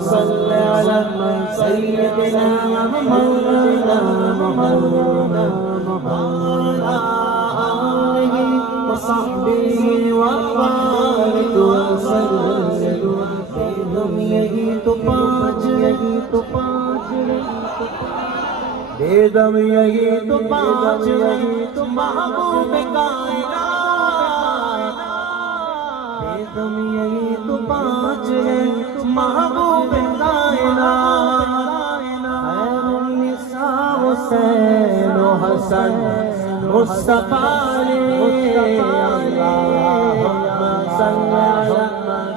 صل على سيدنا مولانا محمد وعلى آله وصحبه وبارك وسلم بیدم یہی تو پانچ بیدم یہی تو پانچ محبوب کائنات بیدم یہی تو پانچ محبوب کائنات خیر النساء حسین و حسن مصطفیٰ اللہم صل علی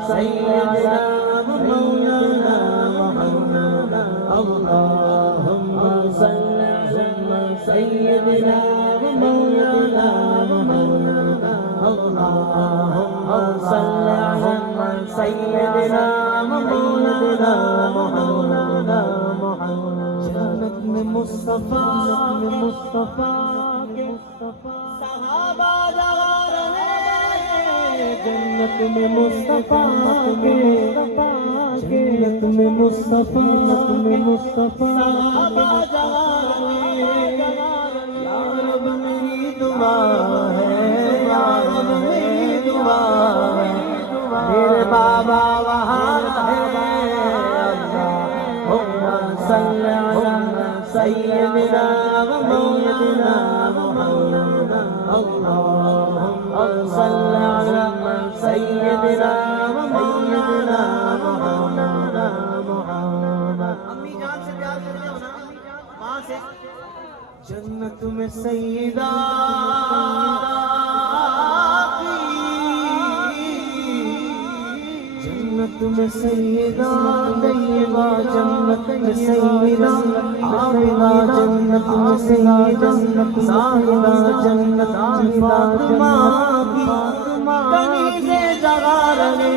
سیدنا مولانا محمد اللہم صل علی سیدنا مولانا محمد اللہم صل علی سیدنا مولانا محمد جنت میں مصطفیٰ صحابہ جگا رہے جنت میں مصطفیٰ جنت میں مصطفیٰ صحابہ جگا رہے یا رب میری دعا ہے یا رب میری دعا ہے میرے بابا وہاں ہے اللہم صل علی سیدنا مولانا محمد اللہم صل علی سیدنا مولانا محمد امی جان سے پیار کرتے ہو نا وہاں سے جنت میں سیدہ جنت میں سیدہ طیبہ جنت میں سیدہ عابدہ جنت میں سیدہ زاہدہ جنت میں فاطمہ کنیزے جگا رہے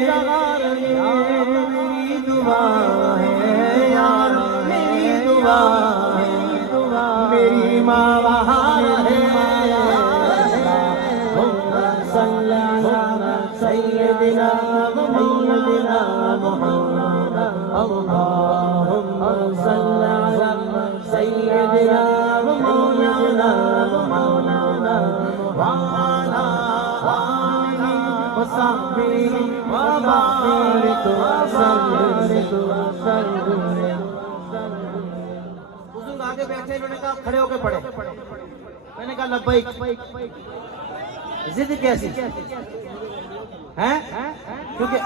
یا رب میری دعا ہے یا رب میری دعا ہے میری ماں وہاں ہے صل علی سیدنا مولانا محمد اللہم صل علی سیدنا مولانا محمد وعلى آلہ وصحبہ وبارک وسلم بزرگ آگے بیٹھے انہوں نے کہا کھڑے ہو کے پڑھے میں نے کہا لبیک ضد کیسی ہیں کیونکہ